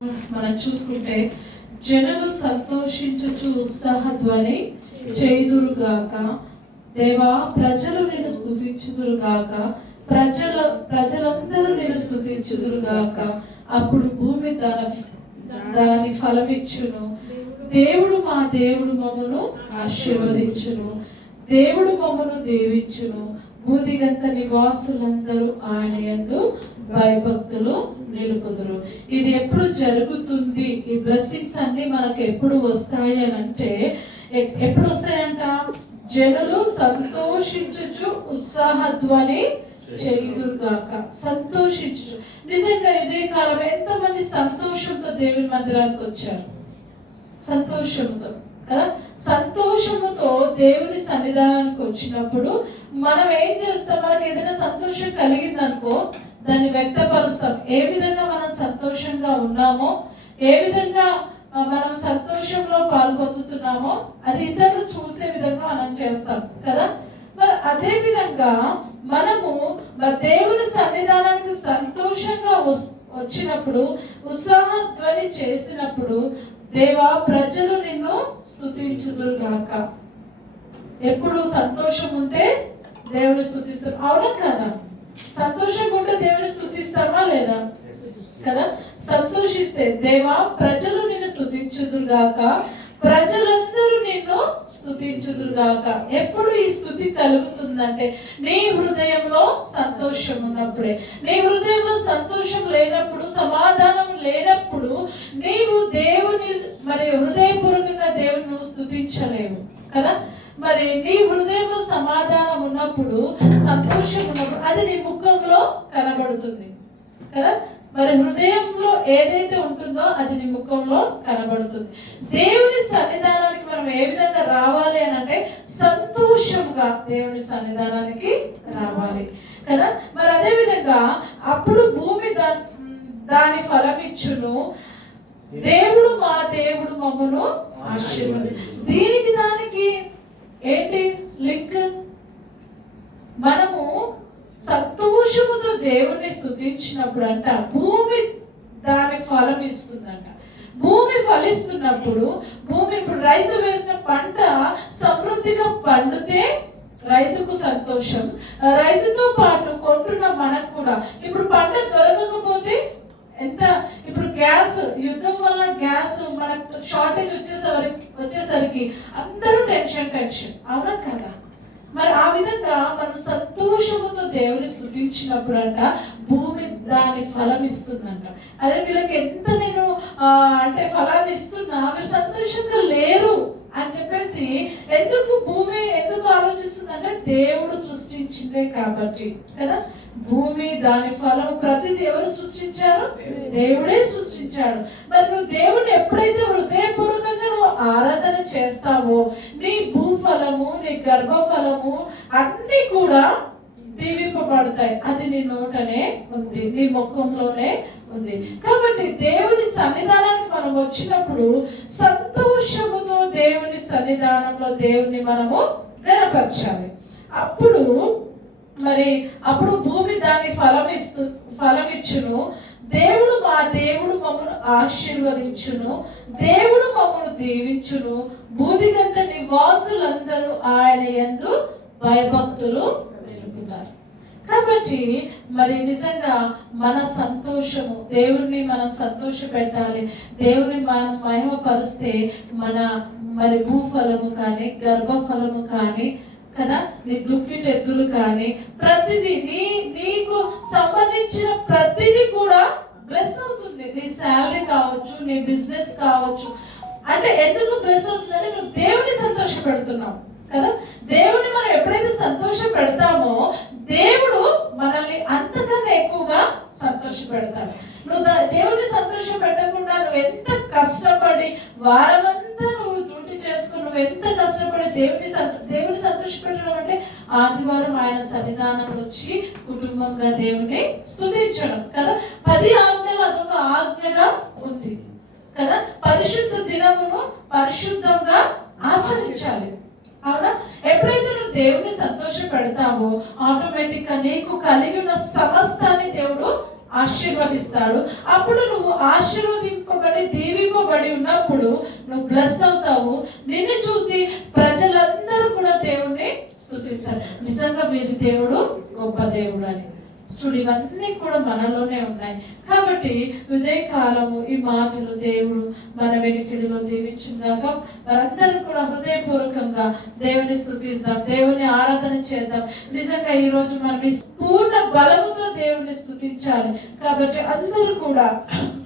మనం చూసుకుంటే జనులు సంతోషించుచు ఉత్సాహధ్వని చేయుదురుగాక. దేవా, ప్రజలు నేను స్తుతించుదురుగాక, ప్రజలందరూ నేను స్తుతించుదురుగాక. అప్పుడు భూమి దాని ఫలమిచ్చును. దేవుడు మా దేవుడు మమ్మను ఆశీర్వదించును. దేవుడు మమ్మను దీవించును. భూదిగంత నివాసులందరూ ఆయన యందు భయభక్తులు నిలుపుదురు. ఇది ఎప్పుడు జరుగుతుంది? ఈ బ్లెస్సింగ్స్ అన్ని మనకు ఎప్పుడు వస్తాయి అని అంటే, ఎప్పుడు వస్తాయంట? జనులు సంతోషించుచు ఉత్సాహధ్వని చేయుదురుగాక. సంతోషించు. నిజంగా ఇదే కాలం ఎంతమంది సంతోషంతో దేవుని మందిరానికి వచ్చారు? సంతోషంతో కదా. సంతోషముతో దేవుని సన్నిధానానికి వచ్చినప్పుడు మనం ఏం చేస్తాం? మనకి ఏదైనా సంతోషం కలిగిందనుకో, దాన్ని వ్యక్తపరుస్తాం. ఏ విధంగా మనం సంతోషంగా ఉన్నామో, ఏ విధంగా మనం సంతోషంలో పాల్పొందుతున్నామో అది ఇతరులు చూసే విధంగా మనం చేస్తాం కదా. మరి అదే విధంగా మనము దేవుని సన్నిధానానికి సంతోషంగా వచ్చినప్పుడు, ఉత్సాహధ్వని చేసినప్పుడు, దేవా, ప్రజలు నిన్ను స్తుతించుదురుగాక. ఎప్పుడు సంతోషం ఉంటే దేవుని స్తుతిస్తారు, అవునా కదా? సంతోషంగా ఉంటే దేవుని స్తుతిస్తామా లేదా కదా? సంతోషిస్తే, దేవా, ప్రజలు నిన్ను స్తుతించుదురుగాక, ప్రజలందరూ నిన్ను స్తుతించుదురుగాక. ఎప్పుడు ఈ స్తుతి కలుగుతుందంటే నీ హృదయంలో సంతోషం ఉన్నప్పుడే. నీ హృదయంలో సంతోషం లేనప్పుడు, సమాధానం లేనప్పుడు నీవు దేవుని హృదయపూర్వకంగా దేవుని నువ్వు స్తుతించలేవు కదా. మరి నీ హృదయంలో సమాధానం ఉన్నప్పుడు, సంతోషం ఉన్నప్పుడు అది నీ ముఖంలో కనబడుతుంది కదా. మరి హృదయంలో ఏదైతే ఉంటుందో అది నీ ముఖంలో కనబడుతుంది. దేవుని సన్నిధానానికి మనం ఏ విధంగా రావాలి అని అంటే, సంతోషంగా దేవుని సన్నిధానానికి రావాలి కదా. మరి అదే విధంగా అప్పుడు భూమి దాని ఫలమిచ్చును. దేవుడు మా దేవుడు మమ్మను ఆశీర్వది. దీనికి దానికి ఏంటి లింక్? మనము సంతోషముతో దేవుణ్ణి స్తుతించినప్పుడు అంట భూమి దాని ఫలం ఇస్తుందంట. భూమి ఫలిస్తున్నప్పుడు, ఇప్పుడు రైతు వేసిన పంట సమృద్ధిగా పండితే రైతుకు సంతోషం. రైతుతో పాటు కొంటున్న మనకు కూడా. ఇప్పుడు పంట దొరకకపోతే ఎంత? ఇప్పుడు గ్యాస్ యుద్ధం వల్ల గ్యాస్ మనకు షార్టేజ్ వచ్చేసరికి అందరూ టెన్షన్, అవునా కదా? మరి ఆ విధంగా మనం సంతోషముతో దేవుని స్తుతించినప్పుడు అంట భూమి దాని ఫలం ఇస్తుందంట. అదే వీళ్ళకి ఎంత నేను అంటే ఫలాన్ని ఇస్తున్నా, వీళ్ళు సంతోషంగా లేరు అని చెప్పేసి భూమి ఎందుకు ఆలోచిస్తుందంటే, దేవుడు సృష్టించిందే కాబట్టి కదా. భూమి దాని ఫలం ప్రతిదీ ఎవరు సృష్టించారు? దేవుడే సృష్టించాడు. మరి నువ్వు దేవుని ఎప్పుడైతే హృదయపూర్వకంగా నువ్వు ఆరాధన చేస్తావో, నీ భూఫలము, నీ గర్భఫలము అన్ని కూడా దీవింపబడతాయి. అది నీ నోటనే ఉంది, నీ ముఖంలోనే ఉంది. కాబట్టి దేవుని సన్నిధానానికి మనం వచ్చినప్పుడు సంతోషముతో దేవుని సన్నిధానంలో దేవుని మనము గణపరచాలి. అప్పుడు భూమి దాని ఫలమిచ్చును. దేవుడు మా దేవుడు మమ్మను ఆశీర్వదించును. దేవుడు మమ్మను దీవించును. భూదిగంత నివాసులందరూ ఆయన యందు భయభక్తులు నిలుపుతారు. కాబట్టి మరి నిజంగా మన సంతోషము, దేవుణ్ణి మనం సంతోష పెట్టాలి. దేవుని మనం మహిమపరిస్తే మరి భూఫలము కానీ, గర్భఫలము కానీ కదా, నీ దుప్పిటెత్తులు కానీ, ప్రతిదీ నీకు సంబంధించిన ప్రతిదీ కూడా బ్లెస్ అవుతుంది. నీ శాలరీ కావచ్చు, నీ బిజినెస్ కావచ్చు. అంటే ఎందుకు బ్లెస్ అవుతుందంటే నువ్వు దేవుని సంతోష పెడుతున్నావు కదా. దేవుని మనం ఎప్పుడైతే సంతోష పెడతామో దేవుడు మనల్ని అంతకన్నా ఎక్కువగా సంతోష పెడతాడు. నువ్వు దేవుని సంతోష పెట్టకుండా నువ్వు ఎంత కష్టపడి వారమంతా నువ్వు డ్యూటీ చేసుకుని నువ్వు ఎంత కష్టపడి దేవుని సంతోష పెట్టడం అంటే ఆదివారం ఆయన సన్నిధానంలో వచ్చి కుటుంబంగా దేవుని స్తుతించడం కదా. 10 ఆజ్ఞలు అదొక ఆజ్ఞగా ఉంది కదా. పరిశుద్ధ దినమును పరిశుద్ధంగా ఆచరించాలి, అవునా? ఎప్పుడైతే నువ్వు దేవుని సంతోష పెడతావో ఆటోమేటిక్ గా నీకు కలిగి ఉన్న సమస్తాన్ని దేవుడు ఆశీర్వదిస్తాడు. అప్పుడు నువ్వు దీవించబడి ఉన్నప్పుడు నువ్వు బ్లెస్ అవుతావు. నిన్ను చూసి ప్రజలందరూ కూడా దేవుణ్ణి స్తుతిస్తారు. నిజంగా మీరు దేవుడు గొప్ప దేవుడు అని. చూడు, ఇవన్నీ కూడా మనలోనే ఉన్నాయి. కాబట్టి ఉదయకాలము ఈ మాటలు దేవుడు మన వెనుకడిలో దీవించుగాక. మనందరం కూడా హృదయపూర్వకంగా దేవుని స్తుతిస్తాం, దేవుని ఆరాధన చేద్దాం. నిజంగా ఈ రోజు మనం పూర్ణ బలముతో దేవుని స్తుతించాలి. కాబట్టి అందరూ కూడా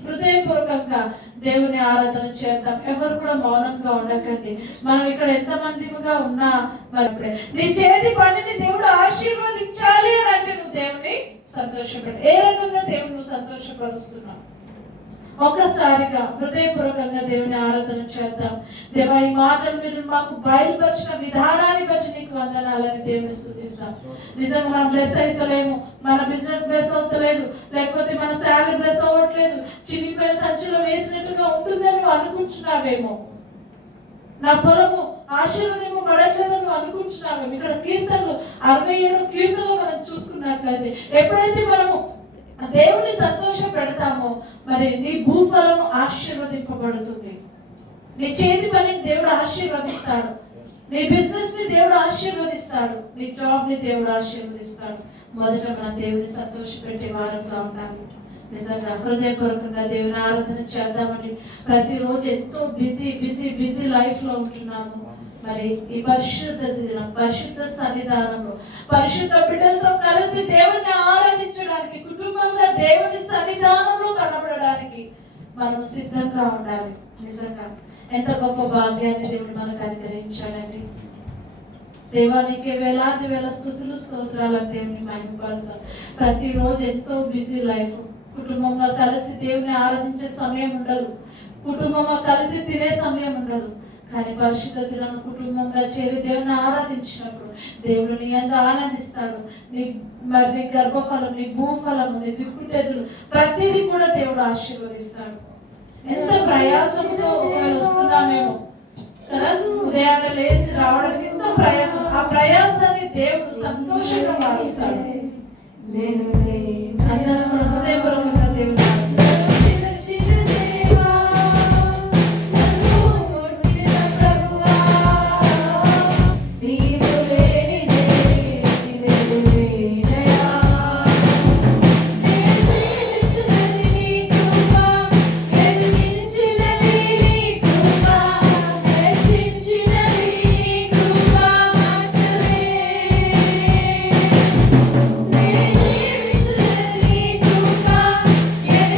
హృదయపూర్వకంగా దేవుని ఆరాధన చేద్దాం. ఎవరు కూడా మౌనంగా ఉండకండి. మనం ఇక్కడ ఎంతమందిగా ఉన్నా మరి నీ చేతి పనిని దేవుడు ఆశీర్వదించాలి అని అంటే నువ్వు దేవుని సంతోషపడి ఏ రకంగా దేవుని నువ్వు సంతోషపరుస్తున్నావు? ఒక్కసారిగా హృదయపూర్వకంగా దేవుని ఆరాధన చేద్దాం. దేవా, ఈ మాటలు మీరు మాకు బయలుపరిచిన విధానాన్ని బట్టి నీకు వందనాలని దేవుని స్తుతిస్తాం. నిజంగా మనం బ్లెస్ అవుతలేము, మన బిజినెస్ బ్లెస్ అవుతలేదు, లేకపోతే మన శాలరీ బ్లెస్ అవ్వట్లేదు, చినిపోయిన సంచిలో వేసినట్టుగా ఉంటుందని అనుకుంటున్నావేమో, నా పొలము ఆశీర్వదింపబడట్లేదని నువ్వు అనుకుంటున్నావేమో. ఇక్కడ కీర్తనలు 67 కీర్తనలు మనం చూసుకున్నట్లయితే ఎప్పుడైతే మనము దేవుని సంతోష పెడతామో మరి నీ భూఫలము ఆశీర్వదింపబడుతుంది. నీ చేతి పనిని దేవుడు ఆశీర్వదిస్తాడు, నీ బిజినెస్ ని దేవుడు ఆశీర్వదిస్తాడు, నీ జాబ్ ని దేవుడు ఆశీర్వదిస్తాడు. మొదట మన దేవుని సంతోష పెట్టే వారంగా ఉండాలి. నిజంగా హృదయపూర్వకంగా దేవుని ఆరాధన చేద్దామని ప్రతిరోజు ఎంతో బిజీ లైఫ్ లో ఉంటున్నాము. మరి ఈ పరిశుద్ధ దినం, పరిశుద్ధ సన్నిధానంలో పరిశుద్ధ బిడ్డలతో కలిసి దేవుని ఆరాధించడానికి, కుటుంబంగా దేవుని సన్నిధానంలో కనబడడానికి మనం సిద్ధంగా ఉండాలి. నిజంగా ఎంత గొప్ప భాగ్యాన్ని దేవుడు మనకు అనుగ్రహించాడండి. దేవానికి వేలాది వేల స్తుతులు స్తోత్రాలను దేవుని మహిమపరచాలి. ప్రతిరోజు ఎంతో బిజీ లైఫ్, కుటుంబంగా కలిసి దేవుని ఆరాధించే సమయం ఉండదు, కుటుంబంగా కలిసి తినే సమయం ఉండదు. కానీ పరిశుద్ధ దినం కుటుంబంగా చేరి దేవుని ఆరాధించినప్పుడు దేవుడు నీ అంత ఆనందిస్తాడు. నీ గర్భఫలం, నీ భూఫలము, నీ దిక్కుటెదులు ప్రతిదీ కూడా దేవుడు ఆశీర్వదిస్తాడు. ఎంత ప్రయాసంతో వస్తున్నామేమో కదా, ఉదయాన్నే లేచి రావడానికి ఎంతో ప్రయాసం, ఆ ప్రయాసాన్ని దేవుడు సంతోషంగా మారుస్తాడు. అందరం కూడా హృదయపూర్వకంగా దేవుడు Yeah.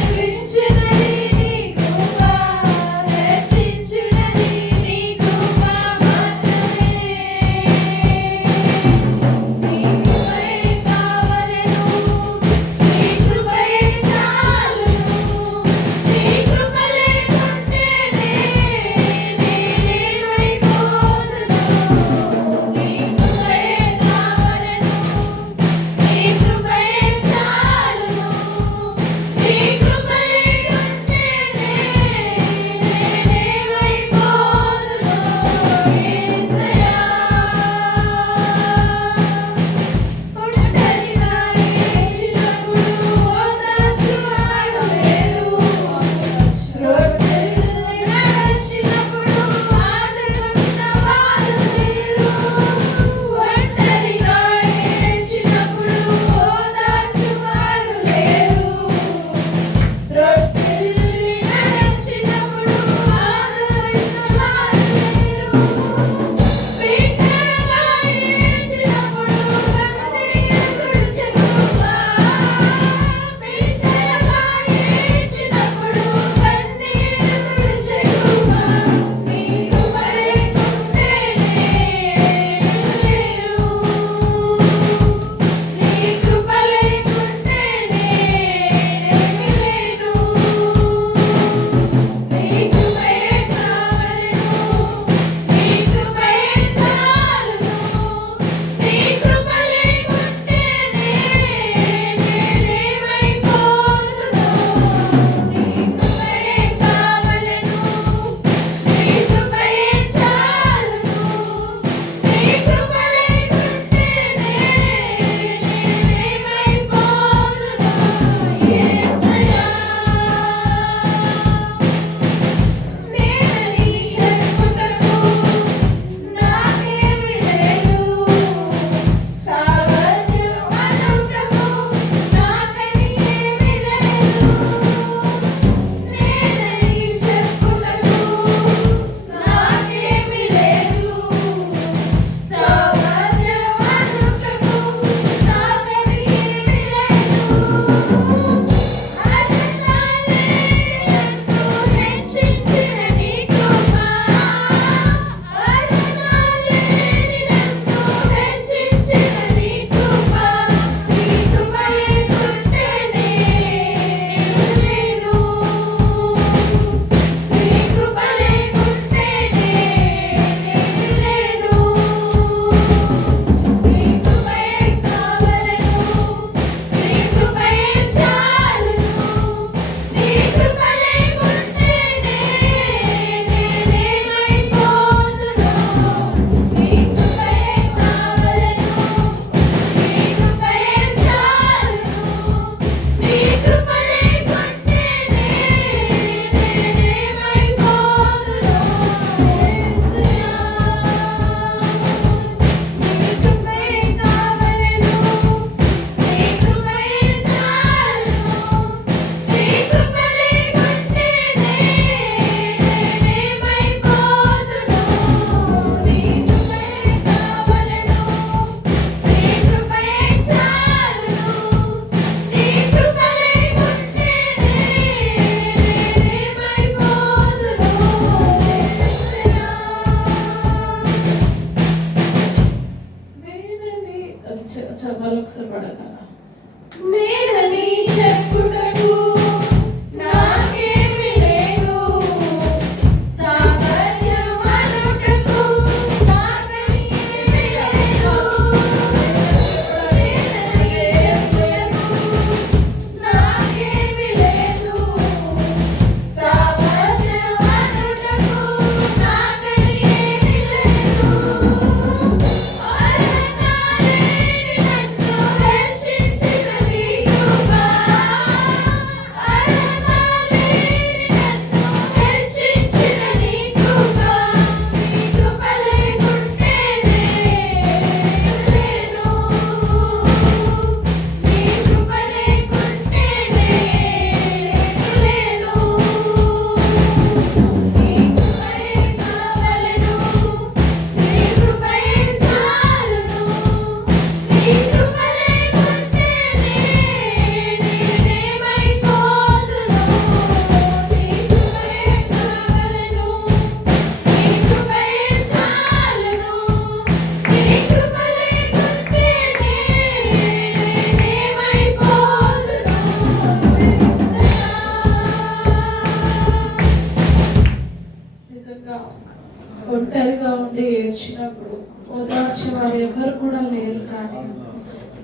ఒంటరిగా ఉండి ఏడ్చినప్పుడు ఓదార్చే వారు ఎవరు కూడా లేరు. కానీ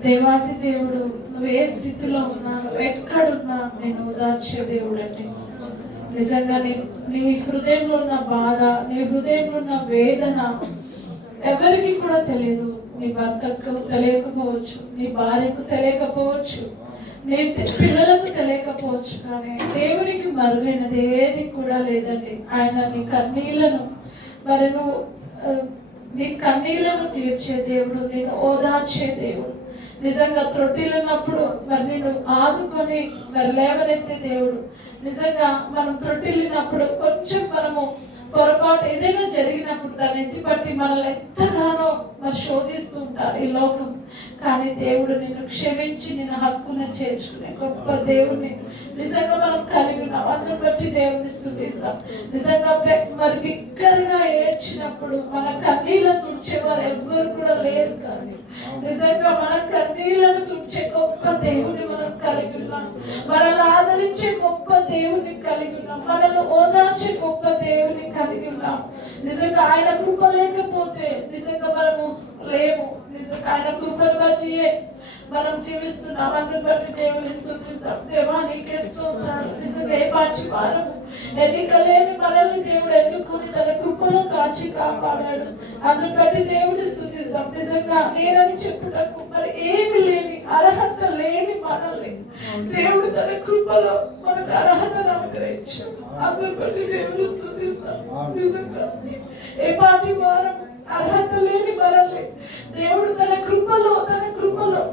దేవాతి దేవుడు నువ్వు ఏ స్థితిలో ఉన్నా, ఎక్కడున్నా నేను ఓదార్చే దేవుడు అండి. నిజంగా నీ హృదయంలో ఉన్న బాధ, నీ హృదయంలో ఉన్న వేదన ఎవరికి కూడా తెలియదు. నీ భర్తకు తెలియకపోవచ్చు, నీ భార్యకు తెలియకపోవచ్చు, నీ పిల్లలకు తెలియకపోవచ్చు. కానీ దేవునికి మరుగైనది ఏది కూడా లేదండి. ఆయన నీ కన్నీళ్లను మరి నువ్వు నీ కన్నీళ్లను తీర్చే దేవుడు, నేను ఓదార్చే దేవుడు. నిజంగా త్రొట్టిల్లినప్పుడు మరి నేను ఆదుకొని మరి లేవనెత్తే దేవుడు. నిజంగా మనం త్రొట్టిల్లినప్పుడు కొంచెం మనము పొరపాటు ఏదైనా జరిగినప్పుడు దాన్ని ఎత్తిపట్టి మనల్ని ఎంతగానో మరి శోధిస్తూ ఉంటారు ఈ లోకం. కానీ దేవుడు నిన్ను క్షమించి నిన్ను హక్కున చేర్చుకునే గొప్ప దేవుడిని నిజంగా మనం కలిగి ఉన్నాం. అందుని బట్టి దేవుని స్తుతిస్తాం. నిజంగా మరి బిగ్గరగా ఏడ్చినప్పుడు మన కన్నీళ్లను తుడిచేవారు ఎవ్వరు కూడా లేరు. కానీ నిజంగా మన కన్నీళ్లను తుడిచే గొప్ప దేవుని మనం కలిగి ఉన్నాం. మనల్ని ఆదరించే గొప్ప దేవుని కలిగి ఉన్నాం. మనల్ని ఓదార్చే గొప్ప దేవుని కలిగి ఉన్నాం. నిజంగా ఆయన కృప లేకపోతే నిజంగా మనము లేము. నిజంగా ఆయన కృపను బట్టి మనం జీవిస్తున్నాం. అందుని బట్టి దేవుని స్తుతిస్తాం. దేవా నీకే స్తోత్రాలు. నిజంగా ఏ పాటి వారము ఎన్నికలేని మనల్ని దేవుడు ఎన్నుకొని తన కృపలో కాచి కాపాడాడు. అందుని బట్టి దేవుని స్తుతిస్తాం. నిజంగా నేనని చెప్పుటకు మరి ఏమి లేని అర్హత లేని మనల్ని దేవుడు తన కృపలో మనకు అర్హతను అనుగ్రహించాడు. అందుని బట్టి దేవుని స్తుతిస్తాం. నిజంగా ఏ పాటి వారం అర్హత లేని మనల్ని దేవుడు తన కృపలో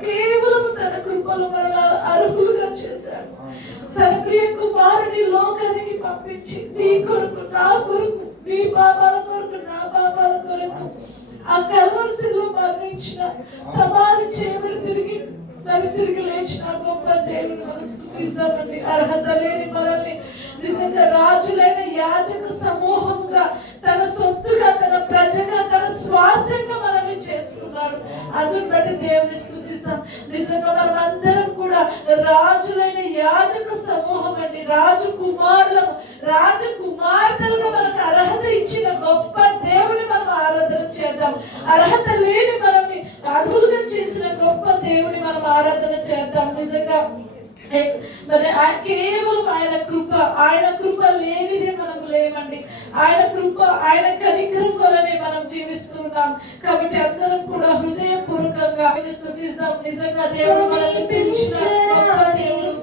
కేవలం తన కృపలో మనల్ని అర్హులుగా చేశాడు. తన ప్రియ కుమారుని లోకానికి పంపించి నీ కొరకు, నా కొరకు, నీ పాపాల కొరకు, నా పాపాల కొరకు ఆ కల్వరిలో మరణించిన, సమాధి చేయబడి తిరిగి లేచిన గొప్ప దేవుని మనం స్తుతిస్తామండి. అర్హత లేని మనల్ని నిజంగా రాజులైన యాజక సమూహంగా తన సొత్తుగా, తన ప్రజగా, తన శ్వాసంగా మనల్ని చేసుకున్నాడు. అందుని బట్టి దేవుని స్తుతిస్తాం. నిజంగా మనం అందరం కూడా రాజులైన యాజక సమూహం అండి. రాజకుమారులము, రాజకుమార్తెలుగా మనకు అర్హత ఇచ్చిన గొప్ప దేవుని మనం ఆరాధన చేద్దాం. అర్హత లేని మనల్ని అర్హులుగా చేసిన గొప్ప దేవుని మనం ఆరాధన చేద్దాం. నిజంగా మరి కేవలం ఆయన కృప లేనిదే మనకు లేమండి. ఆయన కృప, ఆయన కనికరం వలనే మనం జీవిస్తున్నాం. కాబట్టి అందరం కూడా హృదయపూర్వకంగా స్తుతిస్తాం. నిజంగా దేవుడు మనల్ని పిలిచిన గొప్ప దేవుడు.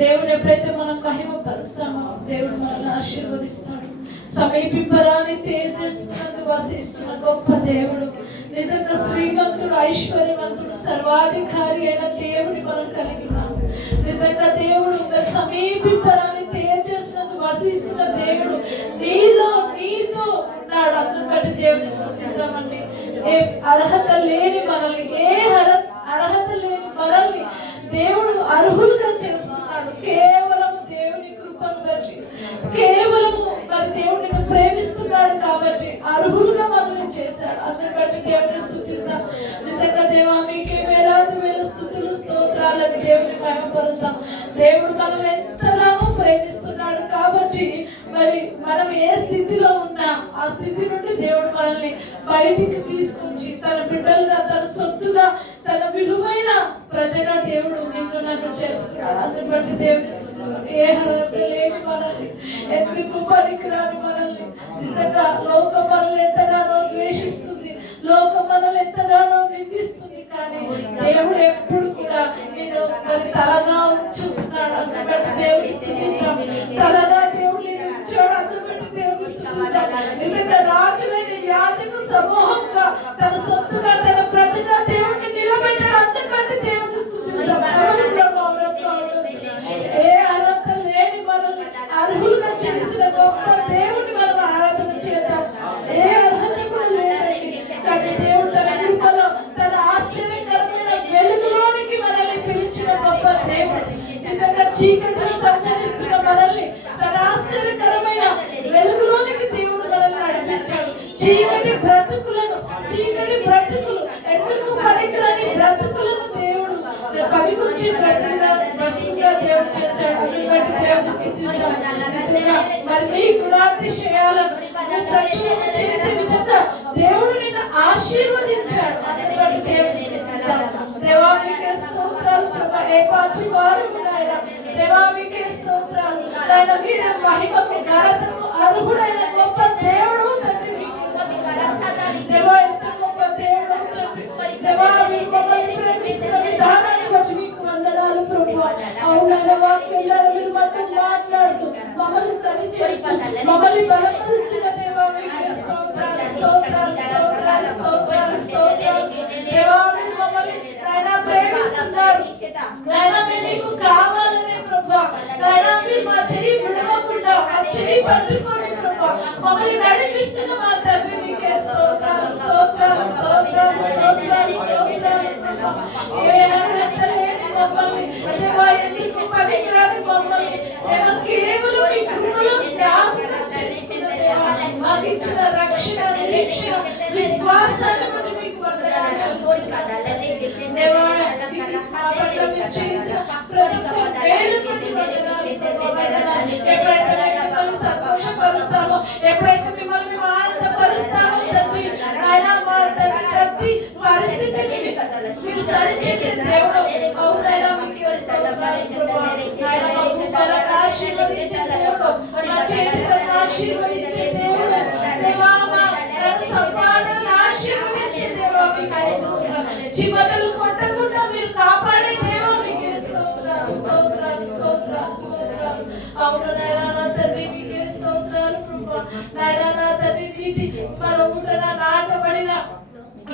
దేవుడు ఎప్పుడైతే మనం మహిమపరుస్తామో దేవుడు మనల్ని ఆశీర్వదిస్తాడు. సమీపింపరాని తేజస్సునందు వసిస్తున్న గొప్ప దేవుడు, నిజంగా శ్రీమంతుడు, ఐశ్వర్యవంతుడు, సర్వాధికారి అయిన దేవుని మనం కలిగి ఉన్నాము. నిజంగా దేవుడు సమీపింపరాని తేజస్సునందు వసిస్తున్న దేవుడు నీతో ఉన్నాడు. అందుని బట్టి దేవుని స్తుతిస్తామండి. ఏ అర్హత లేని మనల్ని, అర్హత లేని మనల్ని దేవుడు అర్హులుగా చేస్తున్నాడు. కేవలం దేవుని కృపను బట్టి, కేవలము మరి దేవుడు నిన్ను ప్రేమిస్తున్నాడు కాబట్టి అర్హులుగా మనల్ని చేశాడు. అందుని బట్టి దేవుని స్తుతిస్తాం. నిజంగా దేవా మీకే వేలాది వేల స్తుతులు స్తోత్రాలని దేవుని మహిమపరుస్తాం. దేవుడు మనం ఎంతగానో ప్రేమిస్తున్నాడు కాబట్టి మరి మనం ఏ స్థితిలో ఉన్నా ఆ స్థితి నుండి దేవుడు మనల్ని బయటికి తీసుకొచ్చి తన బిడ్డలుగా, తన సొత్తుగా, తన విలువైన ప్రజగా దేవుడు నిన్ను నన్ను చేస్తున్నాడు. అందుని బట్టి దేవుని స్తుతిస్తున్నాం. ఏ అర్హత లేని మనల్ని, ఎందుకు పనికిరాని మనల్ని, నిజంగా లోకం మనల్ని ఎంతగానో ద్వేషిస్తుంది, లోకం మనల్ని ఎంతగానో నిందిస్తుంది, కానీ దేవుడు ఎప్పుడు కూడా నేను మరి తలగా ఉంచుతున్నాడు. అందుని బట్టి దేవుని స్తుతిస్తాం. తలగా దేవుడు నేను ఉంచాడు. అందుని బట్టి దేవుని స్తుతిస్తాం. నిజంగా రాజులైన యాజక సమూహంగా, తన సొత్తుగా, తన ప్రజగా దేవుడిని నిలబెట్టాడు. అందుని బట్టి దేవుని స్తుతిస్తాం. ఏ అర్హత లేని మనల్ని అర్హులుగా చేసిన గొప్ప దేవుడిని మనం ఆరాధన చేద్దాం. ఏ అర్హత కూడా లేదండి, కానీ దేవుడు తన కృపలో, తన ఆశ్చర్యకరమైన వెలుగులోనికి మనల్ని పిలిచిన గొప్ప దేవుడు. నిజంగా చీకటిలో సంచరిస్తున్న మనల్ని తన ఆశ్చర్యకరమైన వెలుగులోనికి దేవుడు మనల్ని నడిపించాడు. చీకటి బ్రతుకులు ఎందుకు పనికిరాని బ్రతుకులను దేవుడు పనికొచ్చి బ్రతుకుగా దేవుడు చేశాడు. అందుని బట్టి దేవుడు స్తుతిస్తాం. మరి నీ గుణాతిశయాలను ప్రచురణ చేసే విధంగా దేవుడు నిన్ను ఆశీర్వదించాడు. అందుని బట్టి దేవుడు స్తుతిస్తాం. దేవా మీకే స్తోత్రాలు ప్రభా. ఏ పాచి వారు నాయన, దేవా మీకే స్తోత్రాలు నాయన. మీరు మహిమకు, ఘనతకు అర్హుడైన గొప్ప దేవుడు తండ్రి. దేవా ఎంత గొప్ప దేవుడు తండ్రి. దేవా మీ మమ్మల్ని ప్రేమిస్తున్న విధానాన్ని బట్టి మీకు వందనాలు ప్రభా. అవునైనా వాక్యంలో మీరు మాతో మాట్లాడుతూ మమ్మల్ని సరి చేస్తూ మమ్మల్ని బలపరుస్తున్న దేవా మీకే స్తోత్రాలు, స్తోత్రాలు, స్తోత్రాలు, స్తోత్రాలు, స్తోత్రాలు. దేవా మీరు మమ్మల్ని నాయనా ప్రేమిస్తున్నారు. నాయనా మేము నీకు కావాలనే ప్రభా. నాయనా మీరు మా చెయ్యి విడవకుండా, మా చెయ్యి పట్టుకొని ప్రభా మమ్మల్ని నడిపిస్తున్న మా తండ్రి మీకే స్తోత్రాలు, స్తోత్రాలు, స్తోత్రాలు, స్తోత్రాలు, స్తోత్రాలు. ఏ అర్హత లేని మమ్మల్ని, దేవా ఎందుకు పనికిరాని మమ్మల్ని, దేవా కేవలం నీ కృపలో జ్ఞాపకం చేసుకున్న దేవా మాకు ఇచ్చిన రక్షణ, నిరీక్షణ, విశ్వాసాన్ని బట్టి మీకు వందనాలు చెల్లిస్తున్నాం. దేవా మా పట్ల మీరు చేసిన ప్రతి ఒక్క మేలు బట్టి వందనాలు ప్రభా. ఎప్పుడైతే మిమ్మల్ని సంతోషపరుస్తామో, ఎప్పుడైతే మిమ్మల్ని మేము ఆనందపరుస్తామో తండ్రి, నాయనా మా తండ్రి ప్రతి పరిస్థితిని మీరు సరిచేసే దేవుడు. అవునైనా మీకు స్తోత్రాలు ప్రభా. నాయనా మా కుటుంబాలను ఆశీర్వదించే దేవుడు, మా చేతులను ఆశీర్వదించే దేవుడు, దేవా మా సంపాదనను ఆశీర్వదించే దేవా మీకు స్తోత్రాలు. చిమటలు కొట్టకుండా మీరు కాపాడే దేవా మీకు స్తోత్రాలు, స్తోత్రాలు, స్తోత్రాలు, స్తోత్రాలు. అవును నాయనా నా తండ్రి మీకే స్తోత్రాలు ప్రభా. నాయనా నా తండ్రి నీటి ఊటన నాటబడిన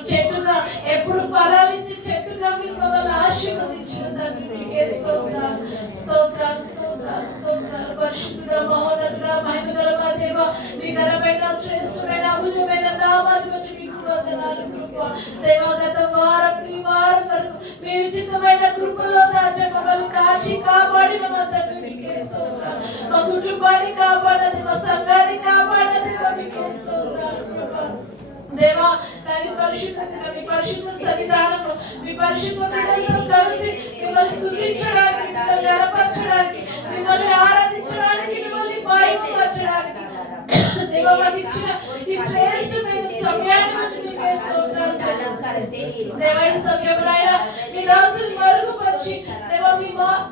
చెట్టుగా, ఎప్పుడు ఫలాలిచ్చే చెట్టుగా మీరు మమ్మల్ని ఆశీర్వదించిన తండ్రి మీకే స్తోత్రాలు, స్తోత్రాలు, స్తోత్రాలు, స్తోత్రాలు. పరిశుద్ధుడా, మహోన్నతుడా, మహిమగల మా దేవా మీ ఘనమైన, శ్రేష్ఠమైన, అమూల్యమైన నామాన్ని బట్టి మీకు వందనాలు ప్రభా. దేవా గత వారం ఈ వారం వరకు మీ ఉచితమైన కృపలో దాచి మమ్మల్ని కాచి కాపాడిన మా తండ్రి మీకే స్తోత్రాలు. మా కుటుంబాన్ని కాపాడది, మా సంఘాన్ని కాపాడది మీకే స్తోత్రాలు ప్రభా. దేవా దాని పరిశుద్ధతను, మీ పరిశుద్ధ సన్నిధానంలో మీ పరిశుద్ధతతో కలిసి మిమ్మల్ని స్తుతించడానికి, మిమ్మల్ని గణపరచడానికి, మిమ్మల్ని ఆరాధించడానికి, మిమ్మల్ని మహిమపరచడానికి దేవా మాకు ఇచ్చిన ఈ శ్రేష్టమైన సమయాన్ని బట్టి మీకే స్తోత్రాలు చెల్లిస్తున్నాను. దేవా ఈ సమయంలో ఆయన మీ దాసుని మరుగుపరిచి దేవా మీ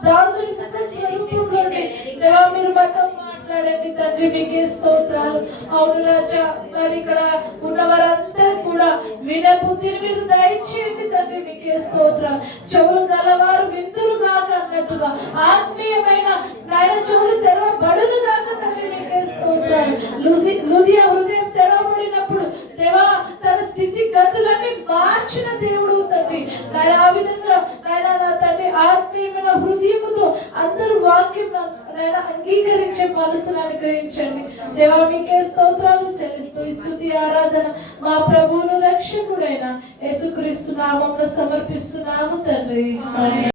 దాసుని స్వరూపంలోనే దేవా మీరు మాతో మాట్లాడండి తండ్రి మీకే స్తోత్రాలు. అవును రాజా, మరి ఇక్కడ ఉన్న వారందరూ కూడా వినే బుద్ధిని మీరు దయచేయండి తండ్రి మీకే స్తోత్రాలు. చెవులు గలవారు విందురు కాక అన్నట్టుగా ఆత్మీయమైన నాయన చెవులు తెరవబడును గాక తండ్రి. నీకే స్తోత్రాలు. లుదియా హృదయం తెరవబడినప్పుడు దేవా తన స్థితి గతులన్నీ మార్చిన దేవుడు తండ్రి. నాయన ఆ విధంగా నాయన నా తండ్రి ఆత్మీయమైన హృదయముతో అందరూ వాక్యం నాయన అంగీకరించే మనసును అనుగ్రహించండి దేవా. మీకే స్తోత్రాలు చెల్లిస్తూ ఈ స్తుతి ఆరాధన మా ప్రభువును రక్షకుడైన యేసుక్రీస్తు నామమున సమర్పిస్తున్నాము తండ్రి.